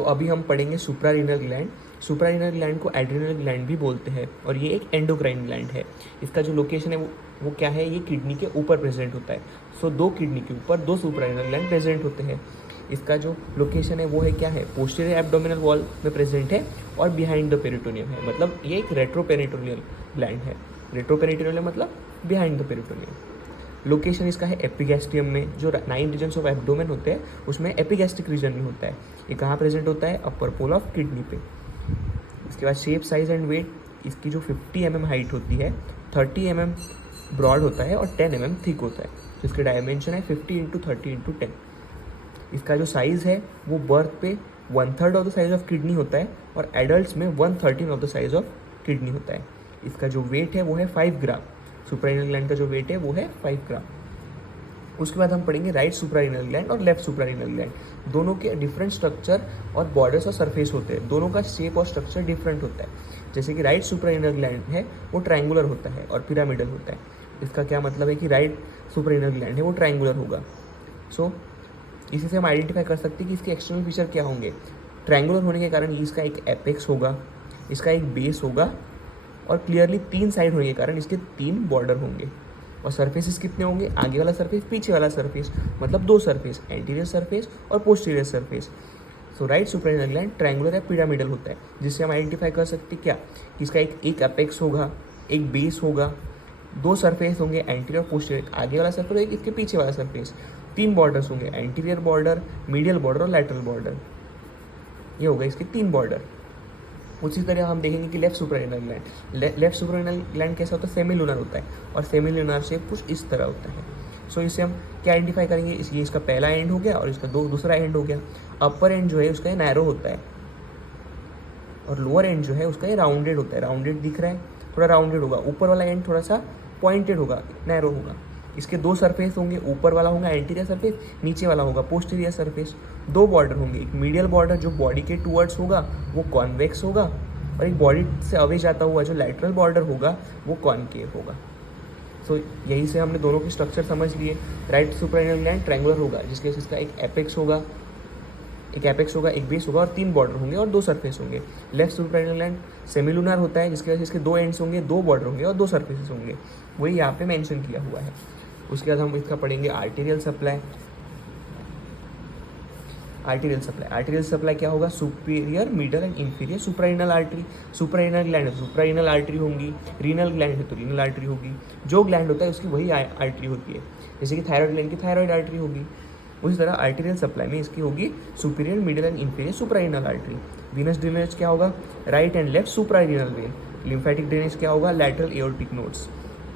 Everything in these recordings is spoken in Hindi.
तो अभी हम पढ़ेंगे सुप्रारीनल ग्लैंड। सुप्रारीनल ग्लैंड को एड्रिनल ग्लैंड भी बोलते हैं और ये एक एंडोक्राइन ग्लैंड है। इसका जो लोकेशन है वो क्या है, ये किडनी के ऊपर प्रेजेंट होता है। सो दो किडनी के ऊपर दो सुप्रारीनल ग्लैंड प्रेजेंट होते हैं। इसका जो लोकेशन है वो है क्या है, पोस्टीरियर एब्डोमिनल वॉल में प्रेजेंट है और बिहाइंड द पेरिटोनियम है। मतलब ये एक रेट्रोपेरिटोनियल ग्लैंड है। रेट्रोपेरिटोनियल मतलब बिहाइंड द पेरिटोनियम। लोकेशन इसका है एपिगैस्ट्रियम में। जो 9 रीजन्स ऑफ एब्डोमेन होते हैं उसमें एपिगैस्ट्रिक रीजन में होता है। ये कहाँ प्रेजेंट होता है, अपर पोल ऑफ किडनी पे। इसके बाद शेप, साइज एंड वेट। इसकी जो 50 mm हाइट होती है, 30 mm ब्रॉड होता है और 10 mm थिक होता है। तो इसके डायमेंशन है 50 × 30 × 10। इसका जो साइज़ है वो बर्थ पे 1/3 of the size of kidney होता है और एडल्ट में 1/13 of the size of kidney होता है। इसका जो वेट है वो है 5 ग्राम। सुप्रारीनल ग्लैंड का जो वेट है वो है 5 ग्राम। उसके बाद हम पढ़ेंगे राइट सुप्रारीनल ग्लैंड और लेफ्ट सुप्रारीनल ग्लैंड। दोनों के डिफरेंट स्ट्रक्चर और बॉर्डर्स और सरफेस होते हैं। दोनों का शेप और स्ट्रक्चर डिफरेंट होता है। जैसे कि राइट सुप्रारीनल ग्लैंड है वो ट्रायंगुलर होता है और पिरामिडल होता है। इसका क्या मतलब है कि राइट सुप्रारीनल ग्लैंड है वो ट्रायंगुलर होगा। सो इसी से हम आइडेंटिफाई कर सकते हैं कि इसके एक्सटर्नल फीचर क्या होंगे। ट्रायंगुलर होने के कारण इसका एक एपेक्स होगा, इसका एक बेस होगा और क्लियरली 3 साइड होने के कारण इसके 3 बॉर्डर होंगे। और सरफेसेस कितने होंगे, आगे वाला सरफेस, पीछे वाला सरफेस, मतलब 2 सरफेस, एंटीरियर सरफेस और पोस्टीरियर सरफेस। सो राइट सुप्रारीनल ग्लैंड ट्रायंगुलर या पिरामिडल होता है, जिससे हम आइडेंटिफाई कर सकते हैं क्या कि इसका एक एपेक्स होगा, एक बेस होगा, 2 सरफेस होंगे, एंटीरियर पोस्टीरियर, आगे वाला सरफेस, एक इसके पीछे वाला सरफेस, 3 बॉर्डर्स होंगे, एंटीरियर बॉर्डर, मीडियल बॉर्डर और लैटरल बॉर्डर। ये होगा इसके 3 बॉर्डर। उसी तरह हम देखेंगे कि left suprarenal gland, left suprarenal gland कैसा होता है, सेमीलुनर होता है और सेमीलुनर शेप कुछ इस तरह होता है। सो इससे हम क्या आइडेंटिफाई करेंगे, ये इसका पहला एंड हो गया और इसका दूसरा एंड हो गया। अपर एंड जो है उसका ये नैरो होता है और लोअर एंड जो है उसका ये राउंडेड होता है। राउंडेड दिख रहा है, थोड़ा राउंडेड होगा। ऊपर वाला एंड थोड़ा सा पॉइंटेड होगा, नैरो होगा। इसके 2 सरफेस होंगे, ऊपर वाला होगा एंटीरियर सरफेस, नीचे वाला होगा पोस्टीरियर सरफेस। 2 बॉर्डर होंगे, एक मीडियल बॉर्डर जो बॉडी के टूवर्ड्स होगा वो कॉन्वेक्स होगा और एक बॉडी से अवे जाता हुआ जो लैटरल बॉर्डर होगा वो कॉनकेव होगा। सो यहीं से हमने दोनों के स्ट्रक्चर समझ लिए। राइट सुप्रारीनल ग्लैंड ट्रायंगुलर होगा, जिसके इसका एक एपेक्स होगा, एक बेस होगा और 3 बॉर्डर होंगे और 2 सरफेस होंगे। लेफ्ट सुप्रारीनल ग्लैंड सेमिलुनर होता है, जिसके वजह से इसके 2 एंड्स होंगे, 2 बॉर्डर होंगे और 2 सरफेसेस होंगे। वही यहाँ पे मेंशन किया हुआ है। उसके बाद हम इसका पढ़ेंगे आर्टेरियल सप्लाई। आर्टेरियल सप्लाई क्या होगा, superior, middle and inferior suprarenal artery. Suprarenal gland है सुप्रारीनल आर्टरी होंगी, रीनल ग्लैंड है तो रीनल आर्टरी होगी। जो ग्लैंड होता है उसकी वही आर्टरी होती है। जैसे कि थायराइड ग्लैंड की थायराइड आर्टरी होगी, उसी तरह आर्टेरियल सप्लाई में इसकी होगी superior, middle and inferior suprarenal artery. Venous drainage क्या होगा, right and left suprarenal vein. Lymphatic drainage क्या होगा, lateral aortic nodes.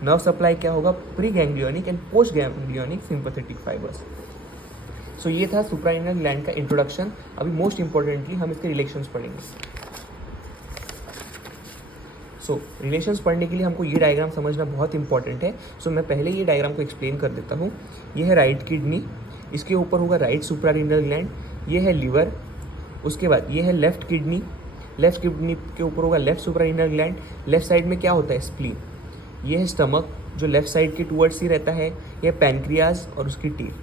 Nerve supply क्या होगा, pre ganglionic and post ganglionic sympathetic fibres. So ये था सुप्रारीनल ग्लैंड का इंट्रोडक्शन। अभी मोस्ट इंपॉर्टेंटली हम इसके रिलेशंस पढ़ेंगे। सो रिलेशंस पढ़ने के लिए हमको ये डायग्राम समझना बहुत इंपॉर्टेंट है। सो मैं पहले ये डायग्राम को एक्सप्लेन कर देता हूँ। ये है राइट किडनी, इसके ऊपर होगा राइट सुप्रारीनल ग्लैंड, ये है लिवर। उसके बाद ये है लेफ्ट किडनी, लेफ्ट किडनी के ऊपर होगा left suprarenal gland. Left side में क्या होता है, स्प्लीन। ये है स्टमक जो लेफ्ट साइड के टूवर्ड्स ही रहता है। ये पैनक्रियाज और उसकी टीथ।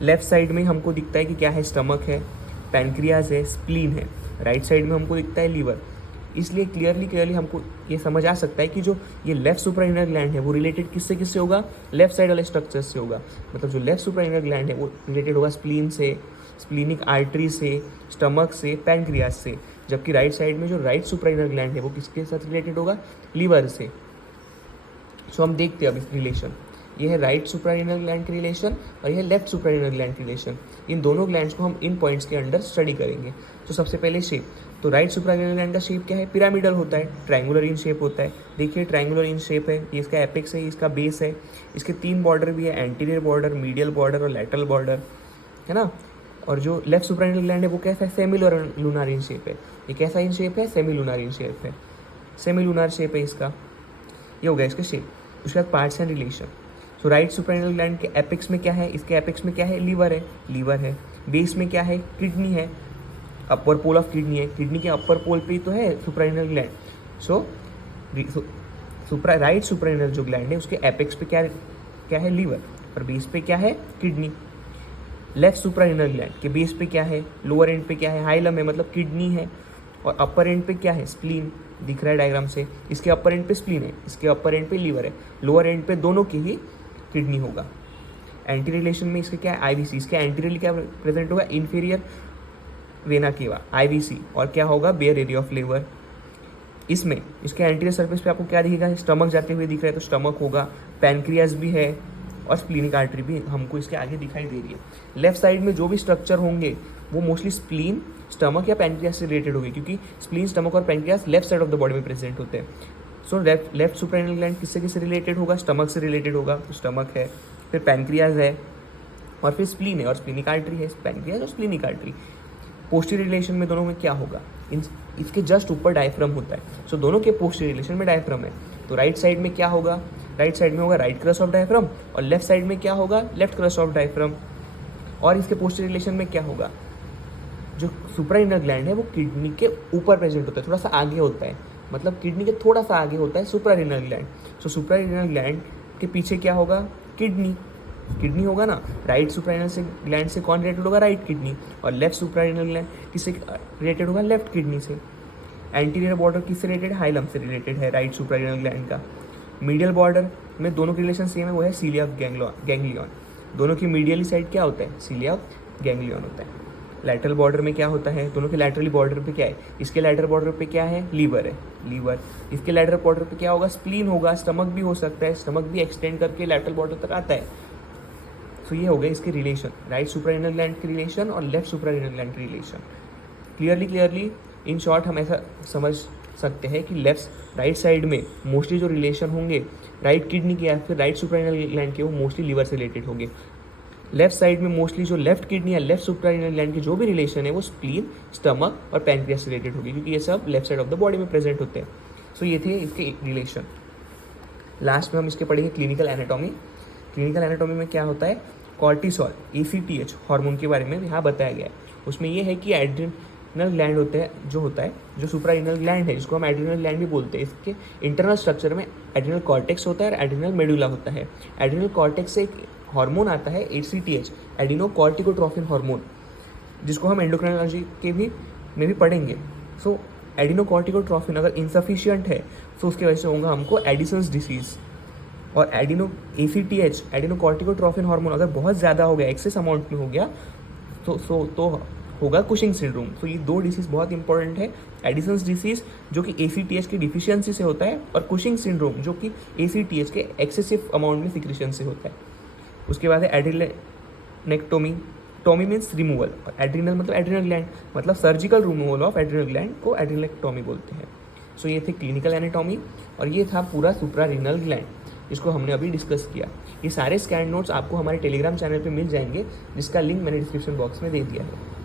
लेफ्ट साइड में हमको दिखता है कि क्या है, स्टमक है, पैनक्रियाज है, स्प्लीन है। राइट साइड में हमको दिखता है लिवर। इसलिए क्लियरली हमको ये समझ आ सकता है कि जो ये लेफ्ट सुप्रारीनल ग्लैंड है वो रिलेटेड किससे होगा, लेफ्ट साइड वाले स्ट्रक्चर से होगा। मतलब जो लेफ्ट सुप्रारीनल ग्लैंड है वो रिलेटेड होगा स्प्लीन से, स्प्लीनिक आर्टरी से, स्टमक से, पैनक्रियाज से। जबकि राइट साइड में जो राइट सुप्रारीनल ग्लैंड है वो किसके साथ रिलेटेड होगा, लिवर से। सो हम देखते हैं अब इस रिलेशन। ये है राइट सुप्रारीनल ग्लैंड की रिलेशन और ये है लेफ्ट सुप्रारीनल ग्लैंड की रिलेशन। इन दोनों ग्लैंड्स को हम इन पॉइंट्स के अंडर स्टडी करेंगे। तो सबसे पहले शेप। तो राइट सुप्रारीनल ग्लैंड का शेप क्या है, पिरामिडल होता है, ट्रायंगुलर इन शेप होता है। देखिए ट्रायंगुलर इन शेप है, ये इसका एपेक्स है, इसका बेस है। इसके 3 बॉर्डर भी है, एंटीरियर बॉर्डर, मीडियल बॉर्डर और लैटरल बॉर्डर, है ना। और जो लेफ्ट सुप्रारीनल ग्लैंड है वो कैसा है, सेमीलुनर इन शेप है। ये कैसा इन शेप है, सेमीलुनर इन शेप है, सेमीलुनर शेप है इसका। ये हो गया इसका शेप। उसके बाद parts and relation. So right suprarenal gland के एपेक्स में क्या है, इसके एपेक्स में क्या है, लीवर है। बेस में क्या है, किडनी है, अपर पोल ऑफ किडनी है। किडनी के अपर पोल पे ही तो है सुप्रारीनल ग्लैंड। सो राइट सुप्रारीनल जो ग्लैंड है उसके एपेक्स पे क्या है, लीवर, और बेस पे क्या है, किडनी। लेफ्ट सुप्रारिनल ग्लैंड के बेस पे क्या है, लोअर एंड पे क्या है, हाइलम है मतलब किडनी है, और अपर एंड पे क्या है, स्प्लीन दिख रहा है डायग्राम से, इसके अपर एंड पे स्प्लीन है, इसके अपर एंड पे लीवर है, लोअर एंड पे दोनों की ही किडनी होगा। एंटी रिलेशन में इसके क्या है, आईवीसी, इसके एंटीरियरली क्या प्रेजेंट होगा, इंफीरियर वेना केवा आईवीसी, और क्या होगा, बेयर एरिया ऑफ लिवर। इसमें इसके एंटीरियर सरफेस पे आपको क्या दिखेगा, स्टमक जाते हुए दिख रहा है तो स्टमक होगा, पैनक्रियास भी है और स्प्लीनिक आर्टरी भी हमको इसके आगे दिखाई दे रही है। लेफ्ट साइड में जो भी स्ट्रक्चर होंगे वो मोस्टली स्प्लीन, स्टमक या पैनक्रियास से रिलेटेड होगी, क्योंकि स्प्लीन, स्टमक और pancreas left side of the body में प्रेजेंट होते हैं। सो लेफ्ट सुप्रारिनल ग्लैंड किससे किससे रिलेटेड होगा, स्टमक से रिलेटेड होगा, तो स्टमक है, फिर पैनक्रियास है, और फिर स्प्लीन है और स्प्लीनिक आर्टरी है, पैनक्रियास और स्प्लीनिक आर्टरी। पोस्टीरियर रिलेशन में दोनों में क्या होगा, इसके जस्ट ऊपर डायफ्राम होता है। सो दोनों के पोस्टीरियर रिलेशन में डायफ्राम है, तो राइट साइड में क्या होगा, राइट साइड में होगा राइट क्रस्ट ऑफ डायफ्राम, और लेफ्ट साइड में क्या होगा, लेफ्ट क्रस्ट ऑफ डायफ्राम। और इसके पोस्टीरियर रिलेशन में क्या होगा, जो सुप्रारिनल ग्लैंड है वो किडनी के ऊपर प्रेजेंट होता है, थोड़ा सा आगे होता है, मतलब किडनी के थोड़ा सा आगे होता है सुप्रारिनल ग्लैंड। सो सुप्रारिनल ग्लैंड के पीछे क्या होगा, किडनी, किडनी होगा ना। राइट सुप्रारिनल से ग्लैंड से कौन रिलेटेड होगा, राइट किडनी, और लेफ्ट सुप्रारिनल ग्लैंड किससे रिलेटेड होगा, लेफ्ट किडनी से। एंटीरियर बॉर्डर किससे रिलेटेड, हाइलम से रिलेटेड है राइट सुप्रारिनल ग्लैंड का। मीडियल बॉर्डर में दोनों की रिलेशन सेम है, वो है सीलिया गैंग्लियन। दोनों की मीडियली साइड क्या होता है, सीलिया गैंग्लियन होता है। लैटरल बॉर्डर में क्या होता है, दोनों के लैटरली बॉर्डर पे क्या है, इसके लैटरल बॉर्डर पे क्या है, लीवर है, लीवर। इसके लैटरल बॉर्डर पे क्या होगा, स्प्लीन होगा, स्टमक भी हो सकता है, स्टमक भी एक्सटेंड करके लैटरल बॉर्डर तक आता है। तो ये हो गया इसके रिलेशन, राइट सुप्रारिनल ग्लैंड की रिलेशन और लेफ्ट सुप्रारिनल ग्लैंड की रिलेशन। क्लियरली इन शॉर्ट हम ऐसा समझ सकते हैं कि राइट साइड में मोस्टली जो रिलेशन होंगे राइट किडनी के या फिर राइट सुप्रारिनल ग्लैंड के, वो मोस्टली लीवर से रिलेटेड होंगे। लेफ्ट साइड में मोस्टली जो लेफ्ट किडनी या लेफ्ट सुप्रारिनल ग्लैंड की जो भी रिलेशन है वो स्प्लीन, स्टमक और पैनक्रियास से रिलेटेड होगी, क्योंकि ये सब left side of the body में प्रेजेंट होते हैं। सो ये थे इसके रिलेशन। लास्ट में हम इसके पढ़ेंगे क्लिनिकल एनाटॉमी। क्लिनिकल एनाटॉमी में क्या होता है, कॉर्टिसोल ACTH हार्मोन के बारे में यहाँ बताया गया है। उसमें ये है कि एड्रिनल ग्लैंड होते हैं, जो होता है, जो सुप्रारिनल ग्लैंड है जिसको हम एड्रिनल ग्लैंड भी बोलते हैं, इसके इंटरनल स्ट्रक्चर में एड्रिनल कॉर्टेक्स होता है और एड्रिनल मेडुला होता है। एड्रिनल कॉर्टेक्स से एक हार्मोन आता है ACTH, एडिनो कॉर्टिकोट्रोफिन हार्मोन, जिसको हम एंडोक्राइनोलॉजी के में भी पढ़ेंगे। सो एडिनो कॉर्टिकोट्रोफिन अगर इनसफिशियंट है तो उसकी वजह से होगा हमको एडिसन्स डिसीज। और एडिनो ACTH, एडिनो कॉर्टिकोट्रोफिन हार्मोन अगर बहुत ज़्यादा हो गया, एक्सेस अमाउंट में हो गया, तो होगा कुशिंग सिंड्रोम। तो ये दो डिसीज बहुत इंपॉर्टेंट है, एडिसन्स डिसीज जो कि ACTH की डिफिशियंसी से होता है, और कुशिंग सिंड्रोम जो कि ACTH के एक्सेसिव अमाउंट में सिक्रेशन से होता है। उसके बाद है एड्रिनलेक्टोमी। टोमी मीन्स रिमूवल, और एड्रिनल मतलब एड्रिनल ग्लैंड, मतलब surgical removal of adrenal gland को एड्रिनलेक्टोमी बोलते हैं। सो ये थे क्लिनिकल एनाटॉमी, और ये था पूरा सुप्रारिनल ग्लैंड जिसको हमने अभी डिस्कस किया। ये सारे स्कैन नोट्स आपको हमारे टेलीग्राम चैनल पे मिल जाएंगे, जिसका लिंक मैंने डिस्क्रिप्शन बॉक्स में दे दिया है।